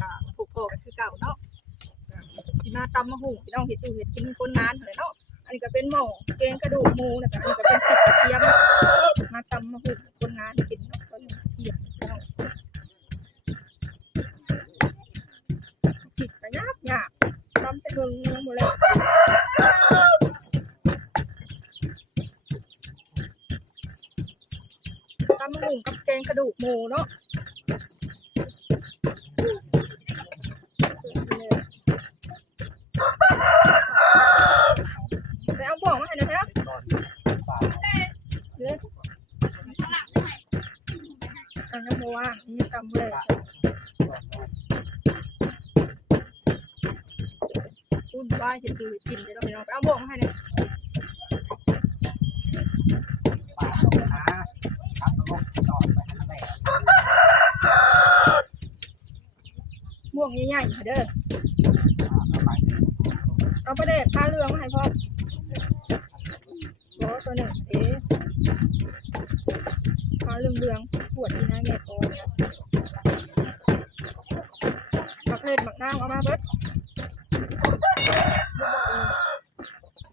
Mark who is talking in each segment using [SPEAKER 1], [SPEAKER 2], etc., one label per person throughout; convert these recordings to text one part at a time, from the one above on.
[SPEAKER 1] กะผูกโผกันคือเก่าเนาะสิมาตำมะฮุ่งพี่น้องเห็ดอยู่เห็ดกินคนงานเลยเนาะอันนี้ก็เป็นหม้อแกงกระดูกหมูนะคะอันนี้ก็เป็นติดกระเทียมมาตำมะฮุ่งคนงานกินเนาะตอนนี้เทียมพี่น้องผิดก็ยากยากตำจะเบิ่งเมือหมดเลยตำมะฮุ่งกับแกงกระดูกหมูเนาะ ไปเอาบ่องมาให้หนะครับ
[SPEAKER 2] ก่อนฝาก
[SPEAKER 1] เดี๋ยวเอาน้ำมาว่างนี่กำเลยพูดว่าจะดูกินเดี๋ยวเราไปเอาไปเอาบ่งมาให้หนะ
[SPEAKER 2] ฝากลงหาขับรถต่อไปทางไหน
[SPEAKER 1] บ่วงใหญ่ๆค่ะเด้อเอาไปเด็ดผ้าเรืองมาให้พ่อตัวหนึ่งเอ๊ะผ้าเรืองเรืองๆปวดที่หน้าแง่โตเนี่ยมักเล็ดมักน้ำเอามาเบิด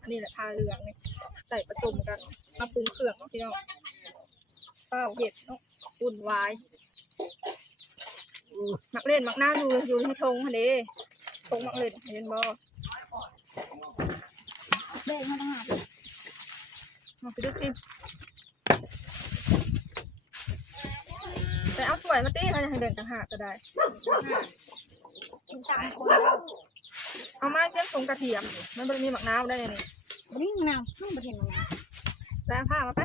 [SPEAKER 1] นี่แหละผ้าเรืองเนี่ยใส่ผสมกัน มาปรุงเครื่องเนาะพี่น้องเป้าเห็ดเนาะอุ่นวายมักเล่นมักน้ำอยู่อยู่ที่ทงฮะเด้ทงมักเล่นเห็นบ่
[SPEAKER 3] เด็กมาตั้งหาก
[SPEAKER 1] มาไปดูสิแต่เอาสวยมาตีเขาจะให้เดินต่างหากก็ได้
[SPEAKER 3] ถึงสามคนแล้ว
[SPEAKER 1] เอามาเพียงทงกระเทียม มันบ่ได้มีหมักน้าวได้เลยนี่
[SPEAKER 3] นี่มะนาวห้องประเทศมะนาว
[SPEAKER 1] แล้วเอาผ้ามาไป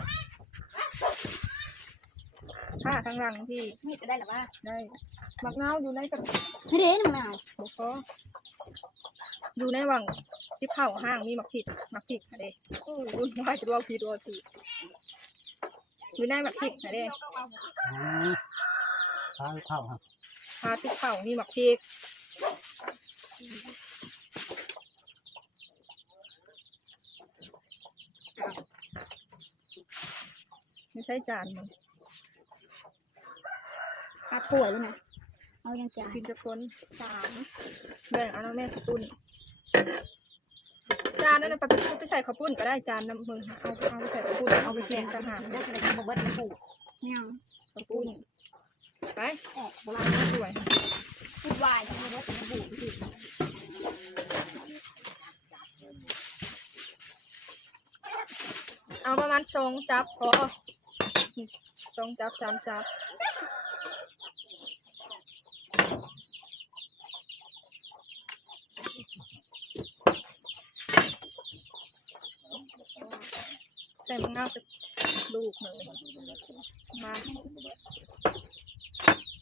[SPEAKER 1] ผ้าทางหลังที่
[SPEAKER 3] นี่จะได้หรือว่า
[SPEAKER 1] ได้หมักน้าวอยู่ในกระ
[SPEAKER 3] เฮ้ยเด้มะนาว
[SPEAKER 1] บอกก็อยู่ในวังที่เผาห้างมีหมักผิดหมักผิดค่ะเด้อู้ยว่าจะว่าผิดว่าผิดอยู่ในหมักผิดค่ะเด้
[SPEAKER 2] ทางเข้าครับ
[SPEAKER 1] พาที่เผามีหมักพริ ไม่ใช่จานมึง
[SPEAKER 3] อาถ้วยแล้วนะเอายังจาน
[SPEAKER 1] กินจะคน
[SPEAKER 3] สาม
[SPEAKER 1] แบ่งเอาน้ำแม่ข้าวปุ้น จานนั้นนะไปไปใส่ข้าวปุ้นก็ได้จานน้ำมึงเอาเอาไปใส่ข้าวปุ้นเอาไปเคียงต่างหาก
[SPEAKER 3] ได้อะไรกันบ่เบิดมาปลูกไม่เอา
[SPEAKER 1] ข้าวปุ้นไป
[SPEAKER 3] แอบโบ
[SPEAKER 1] โบ
[SPEAKER 3] รา
[SPEAKER 1] รา
[SPEAKER 3] ณ
[SPEAKER 1] ณสวย
[SPEAKER 3] พูดวายจะมาเบิดมาปลูกสิ
[SPEAKER 1] เอาประมาณสองจับพอ สองจับสามจับใส่มะนาวสักลูกหนึ่งมา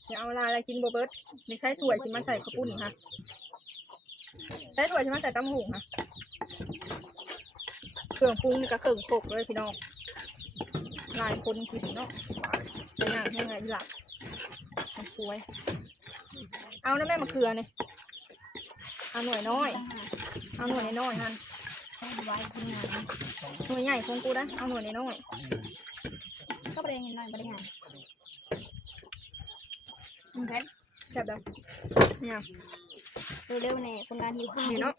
[SPEAKER 1] อย่าเอาลายอะไรกินโบเบิร์ตไม่ใช่ถั่วยสิมาใส่ข้าวปุ้นค่ะใช้ถั่วยสิมาใส่ตำหูค่ะเครื่องปรุงนี่ก็เครื่องโขกเลยพี่น้อง หลายคนกินเนาะเป็นอย่างยังไงหลักมันป่วย เอานะแม่มะเขือเนี่ยเอาหน่วยน้อย เอาหน่วยน้อยๆนั่น
[SPEAKER 3] ต้องวายทำงาน
[SPEAKER 1] หน่วยใหญ่คงกูได้เอาหน่วยน้อย
[SPEAKER 3] ก็ประเด็นเงินหน่อยประเด็นงานมึงแค่
[SPEAKER 1] ๆแบบแบบเนี่ย
[SPEAKER 3] เร็วๆเนี่ยคนงานหิวข้าว
[SPEAKER 1] นี่เนาะ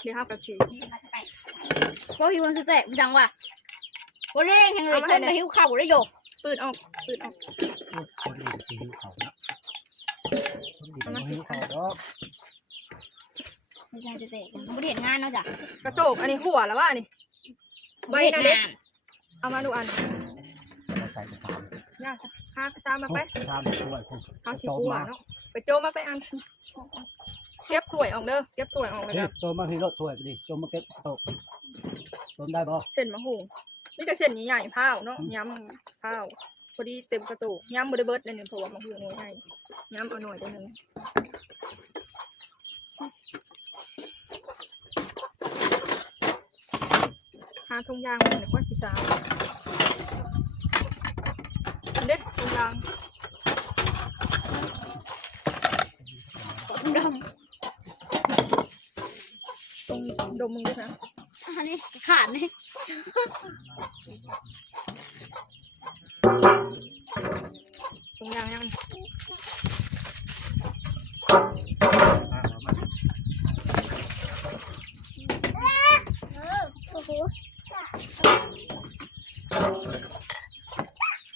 [SPEAKER 1] เดี๋ยวห้ากับชี
[SPEAKER 3] ว่าหิวมันสุดแตกจังวะ วันเร่งแห่งเลยคนมาหิวข้าวได้โยก
[SPEAKER 1] ปืดออกปืดออก
[SPEAKER 2] คนอื่นหิวเขานะคนอื่นหิวเขาดอก
[SPEAKER 3] ไม่ใช่จะแตกยังไม่ได้เห็นงานเนาะจ้ะ
[SPEAKER 1] กระโตกอันนี้หัวแล้วว่านี่ใบ
[SPEAKER 3] ไม่เห็น
[SPEAKER 1] นะเด็ก
[SPEAKER 3] งาน
[SPEAKER 1] เอามาดูอัน
[SPEAKER 2] เราใส่ไปสาม
[SPEAKER 1] ยากห้าตามมาไป
[SPEAKER 2] สามถ้วยคุณ
[SPEAKER 1] เอาสีหัวเนาะไปโจมมาไปอันเก็บถ้วยออกเด้อเก็บถ้วยออกเลย
[SPEAKER 2] เฮ้
[SPEAKER 1] ค
[SPEAKER 2] ย
[SPEAKER 1] รับ
[SPEAKER 2] ตัวมาพี่รถถ้วยไปดิตัวมาเก็บโต๊ะต้มได้บ่
[SPEAKER 1] เส้นมะฮู นี่ก็เส้นใหญ่ๆผ้าวเนาะย้ำผ้าวพอดีเต็มกระโตกย้ำบริเบิร์ดเลยหนึ่งเพราะว่ามะฮูหน่วยใหญ่ย้ำเอาหน่อยเดียวหนึงหาทงยางมันนึกว่าสีสาวอันเด้ทงยาง
[SPEAKER 3] ดม
[SPEAKER 1] ตรงดมมึงด้วยนะ
[SPEAKER 3] อันนี้ขาดนี่
[SPEAKER 1] ตรงยังยัง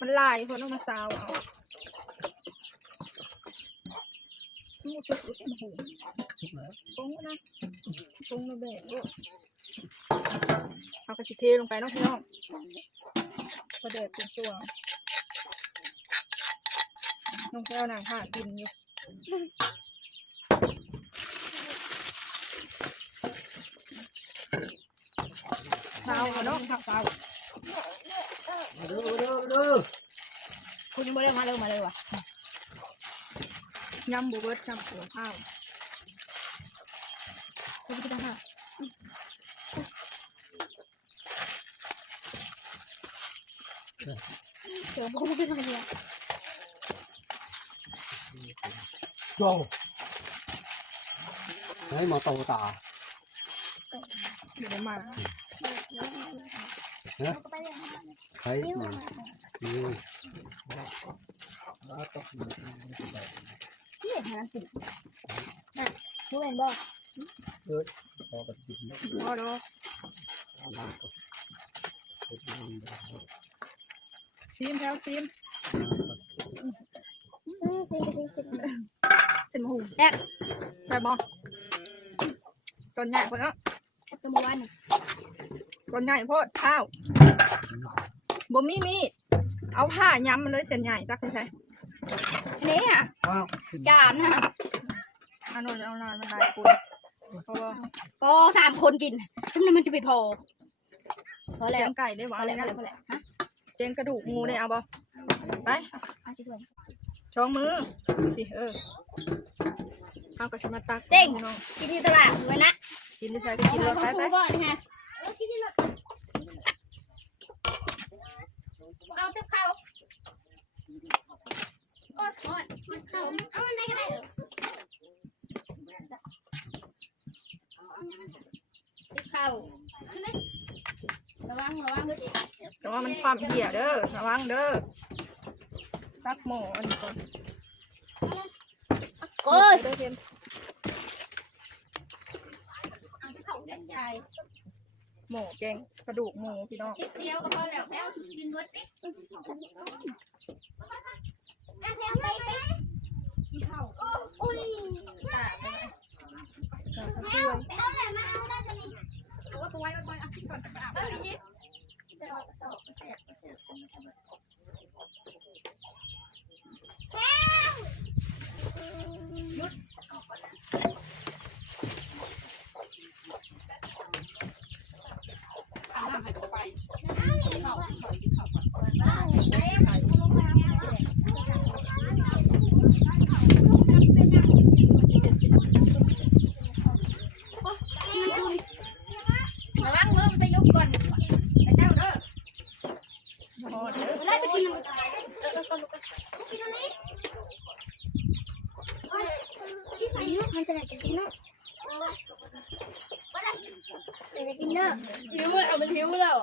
[SPEAKER 1] มันลายคนเอามาซาวเอามูชุดลูก
[SPEAKER 2] มะ
[SPEAKER 1] ฮูปงนะปงระเบิดเอากระชิเทลงไปน้องพี่น้อง กระเดิดเป็นตัวน้องแก้วนางผ้ากินอยู่ซาวเอาเนาะผักซาว
[SPEAKER 2] มาดูมาดูมาดู
[SPEAKER 3] คุณยังไม่ได้มาเลยมาเลยว่ะ
[SPEAKER 1] ยำบูเบิร์ตยำหัวข้าวเขาจะไป ทำค่ะ
[SPEAKER 3] เจอผมไม่ได้เลย
[SPEAKER 2] โจให้หมอโตตา
[SPEAKER 1] เดี๋ยวมา
[SPEAKER 2] ใครมันนี่แล้วตกมัน
[SPEAKER 3] นี่ทาสิน่ะรู้เห็นบ่
[SPEAKER 2] พอกับจิตแล้ว
[SPEAKER 1] พอเนาะ
[SPEAKER 2] มาตก
[SPEAKER 1] ซีมแถวซีม
[SPEAKER 3] สิบสิบสิบ
[SPEAKER 1] เส้นหมู
[SPEAKER 3] แซ่บ
[SPEAKER 1] แต่บอตอนใหญ่พอเนาะ
[SPEAKER 3] สมุนไพร
[SPEAKER 1] ตอนใหญ่พอข้าวบ่มีมีดเอาผ้าย้ำมันเลยเส้นใหญ่ตักไม่ใช่
[SPEAKER 3] อันนี้อะ
[SPEAKER 2] ว้าว
[SPEAKER 3] จานฮะ
[SPEAKER 1] อันนู้นเอานานมันได้คุณเพราะว่า
[SPEAKER 3] พอสามคนกินจำนวนมันจะไปพอพอ
[SPEAKER 1] เลี้
[SPEAKER 3] แล้
[SPEAKER 1] ยวงไก่ได้ห
[SPEAKER 3] พ
[SPEAKER 1] วา
[SPEAKER 3] อน
[SPEAKER 1] เล
[SPEAKER 3] แล้
[SPEAKER 1] ยวนะ
[SPEAKER 3] พอแล้วฮะ
[SPEAKER 1] เจงกระดูกงูเนี่ยเอาบ่ไป
[SPEAKER 3] เอาสิถ้วย
[SPEAKER 1] ช่องมือสิเออเอากระชิมาตักน้อง
[SPEAKER 3] กินที่ตลาดไว้นะ
[SPEAKER 1] กินได้ใช่ก็กินเลยไปไป
[SPEAKER 3] ก่อนนะฮะเอาเต็มข้าวโอ้ยโอ้ยข้าวเอาอันไหนก็ได้เต็มข้าวระวังระวังด้วยดิ
[SPEAKER 1] แต่ว่ามันความเหี้ยเด้อระวังเด้อตักหม้ออันนี้ก่อน
[SPEAKER 3] โอ้ย
[SPEAKER 1] เด้อเทม
[SPEAKER 3] เอาที่เขาเล่นใหญ่
[SPEAKER 1] หมูแกงกระดูกหมูพี่น้อง
[SPEAKER 3] นิดเดียวก็พอแล้วแล้วกินเบิดดิอะแล้วไปไปข้าวอุ้ยตาไป
[SPEAKER 1] ช่วย
[SPEAKER 3] เอาแหละมาเอาได้จะนี่
[SPEAKER 1] ตัวตัวไว้ไว้อะกินก่อนจะอาบ
[SPEAKER 3] เอา
[SPEAKER 1] น้
[SPEAKER 3] ดิยิบระวังมือมันไปยกก่อนแต่เจ้าเด้อำ
[SPEAKER 1] พอเด้อ
[SPEAKER 3] ไล่ไปกิน ที่ใส่เนื้อมันจะได้กินเนื้อจะกินเนื้อหิวเอาไปหิวแล้ว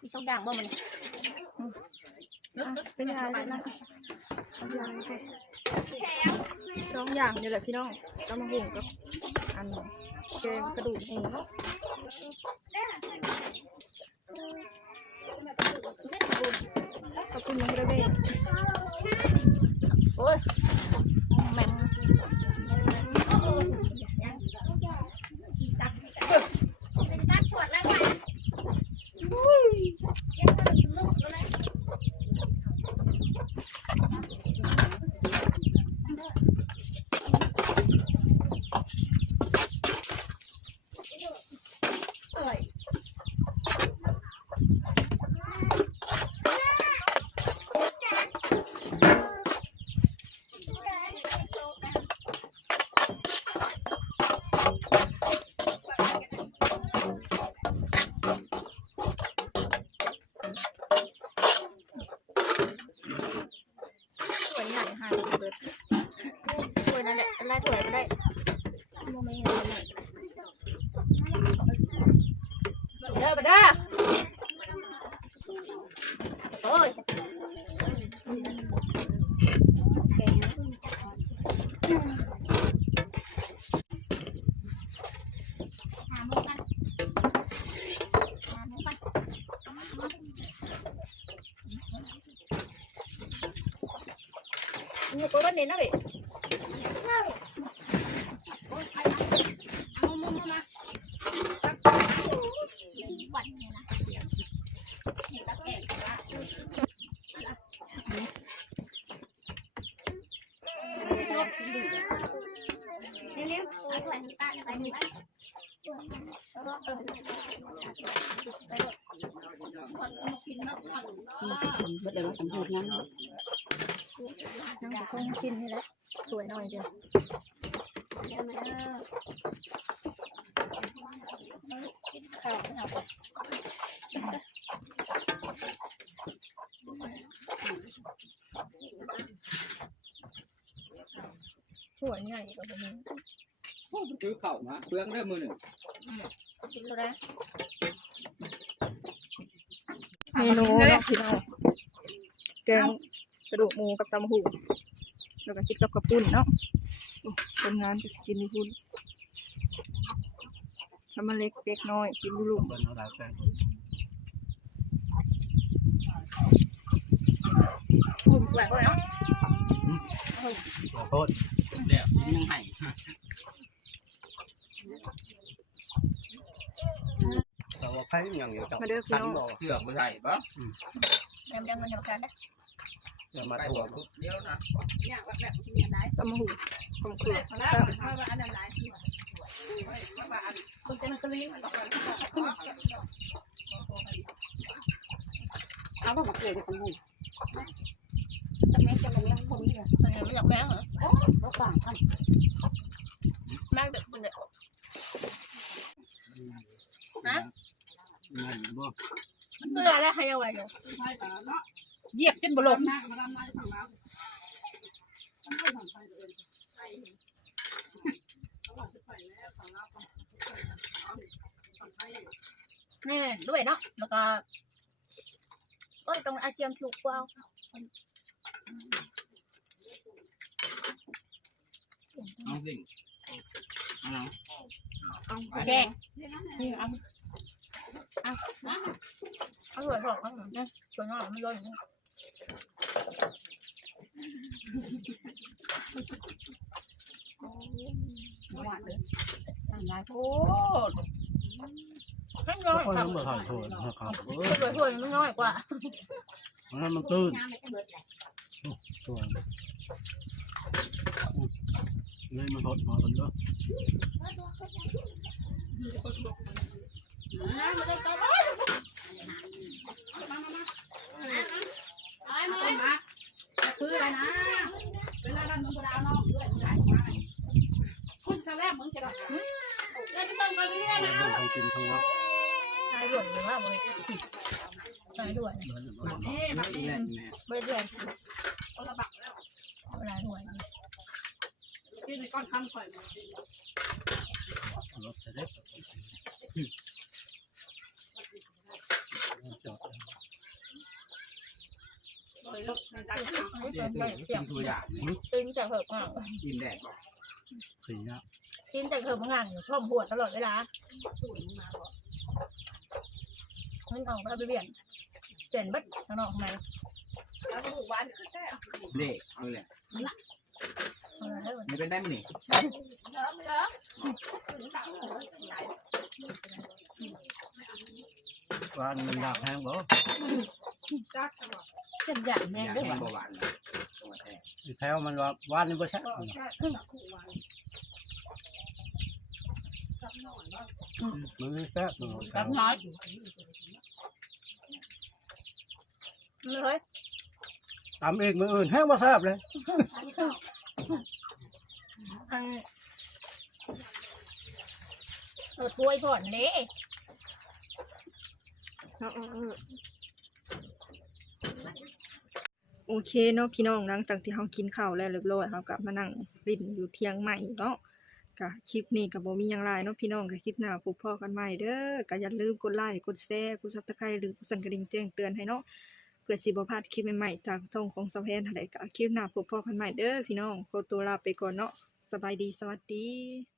[SPEAKER 3] มีสองอย่างบ่มัน
[SPEAKER 1] อะเป็นยาเลยนะเป็นยาเลยค่ะสองอย่างนี่แหละพี่น้องตำมะหุ่งกับอันแกงกระดูกหมูเนาะ ขอบคุณน้องระเบิด
[SPEAKER 3] โอ้ยแม่ตักขวดแล้วไง
[SPEAKER 1] สวยใหญ่หายเบิด
[SPEAKER 3] ถ้วยนั่นแหละไล่ถ้วยก็ได้โมเมนต์ เด้อมาเด้อโอ้ยหาโมกัน
[SPEAKER 1] นี่ตัวกันนี่นะเว้ย
[SPEAKER 3] เอามุมมาวันเนี่ยนะเร็วๆเอาไปตาไปหนึ่งไป
[SPEAKER 4] เบิดแล้วสำพูดนั้น
[SPEAKER 1] นั่งคงกินนี่แหละ สวยหน่อยเดียวข้าวเอาไปสวยใหญ่กว่านี้
[SPEAKER 2] ซื้อเข่ามาเปลืองเริ่มมือหนึ่ง
[SPEAKER 1] กินแล้วเมนูเนาะพี่น้องแกงกระดูกหมูกับตำหูแล้วก็คิดกับกระปุ่นเนาะ คนงานก็สิกินนี่พุ่นถ้ามันเล็กเล็กน้อย กินลูก
[SPEAKER 2] เบิ้ลเอาได้แฟน
[SPEAKER 1] หูแหวกเลยเนาะ
[SPEAKER 2] ขอโทษเดี๋ยวยังให้แต่ว่าใครยังอยู่จับ
[SPEAKER 1] มาเด้อพี่
[SPEAKER 2] ขัน
[SPEAKER 1] น้อง
[SPEAKER 2] บ่เสือกบ่ใช่ปะ
[SPEAKER 1] แดมแดมมันเดียวกันนะ
[SPEAKER 2] เสือกมาถ่วงเดี๋ยวนะ
[SPEAKER 1] ตำหู ของเกลือ
[SPEAKER 4] เอาบ่เกลือจะเป็นหู
[SPEAKER 1] อันนี้ไม่อยากแม่งเหรอ
[SPEAKER 4] บ่กลางคั่น
[SPEAKER 1] แม่งเด็กเป็นเด็ก
[SPEAKER 2] นั่นบ่
[SPEAKER 1] เกลืออะไรใครเอาไว้อยู่
[SPEAKER 4] เหยียบจนบ่ลง
[SPEAKER 1] นี่ด้วยเนาะแล้วก็โอ้ยตรงอาเจียมถูกกว่า
[SPEAKER 2] เอาสิเอา
[SPEAKER 1] โอเคนี่เอาเอาเอาหัวถอดเอาเนี่ยตัวน้อยไม่ร้อนอย่างนี้
[SPEAKER 4] หวานเลยทำลายโพด
[SPEAKER 1] ไม่ร้อน
[SPEAKER 2] คน
[SPEAKER 1] ครั
[SPEAKER 2] นั้
[SPEAKER 1] บ
[SPEAKER 2] นบ่ถ่ายโทษนะครับเออ
[SPEAKER 1] ถ้วยถ้วยมันน้อยกว่า
[SPEAKER 2] มันมันตื้น
[SPEAKER 3] น้ำไม่เบิดเลย
[SPEAKER 2] ตัวเลยมันทดมากันเด้อ
[SPEAKER 3] ไอ้มามาคืออะไรนะเวลาเรามึงบ่ดาวน้องด้วยมึงได้มาคุณซะแล้วมึงจะได้เลยไม่ต้องไปเรื่อยนะ
[SPEAKER 2] เบิ่งทางกินทางวั ด่
[SPEAKER 1] วยหรือว่าบริใช่ด้วย
[SPEAKER 2] เบิ่งเบิ่งเบิ่งแม่
[SPEAKER 1] บริด้วย
[SPEAKER 3] คนละบักแล้ว
[SPEAKER 1] เวลาด้วย
[SPEAKER 3] ที่ในก้อนคำข่อย
[SPEAKER 2] รถจะได้จอด
[SPEAKER 3] ข่อยลดใน
[SPEAKER 1] เป็นไรเสียง
[SPEAKER 2] ตัวอย่างนี้
[SPEAKER 1] ตื่นแต่เหิบงาน
[SPEAKER 2] กินแดดบ่สีเนี้ย
[SPEAKER 1] ตื่นแต่เหิบงานอยู่ท่อมหัวตลอดเวลา มันออกมาไปเปลี่ยนเปลี่ยนบัดข้างนอกมา
[SPEAKER 3] แล้วก็หวานคือแซ่บ
[SPEAKER 2] เด็กเอาเลย
[SPEAKER 1] เอาละให้มัน
[SPEAKER 2] ไม่เป็นได้มั้ยนี่
[SPEAKER 3] เยอะเยอะถึงต่างหัวใหญ่
[SPEAKER 2] ว่ามันอยากแห้งบ่
[SPEAKER 3] จักตลอด
[SPEAKER 1] เส้นใหญ่แน่
[SPEAKER 2] อยาก
[SPEAKER 1] ด้วย
[SPEAKER 2] แห้ง
[SPEAKER 1] ว่ะ
[SPEAKER 2] บ่หวานนะตัวแท้แถวมันว่าหวานนี่บ่ใช่
[SPEAKER 3] ก็แค่ตักขู่หวานจับหน่อยว่า
[SPEAKER 2] มันไม่แซ่บมัน
[SPEAKER 1] กับน้อยเลย
[SPEAKER 2] ตำเองมืออื่นแห้งบ่แซ่บเลย
[SPEAKER 1] ทางเออถ้วยผ่อนเละโอเคเนาะพี่น้องหลังจากที่เรากินข้าวแล้วเรียบร้อยเรากลับมานั่งรินอยู่เที่ยงใหม่เนาะ กะคลิปนี้กับโมีอยังไลายเนาะพี่น้องกับคลิปหน้าพบพ่อกันใหม่เด้อก็อย่าลืมกดไลค์กดแชร์กดซับสไครต์หรือกดสั่นกระดิ่งแจ้งเตือนให้เนาะเพื่อสิบพลาดคลิปใหม่ๆจากช่องของสาวแพนหั่นแหละก็คลิปหน้าพบพ่อกันใหม่เด้อพี่น้องขอตัวลาไปก่อนเนาะสบายดีสวัสดี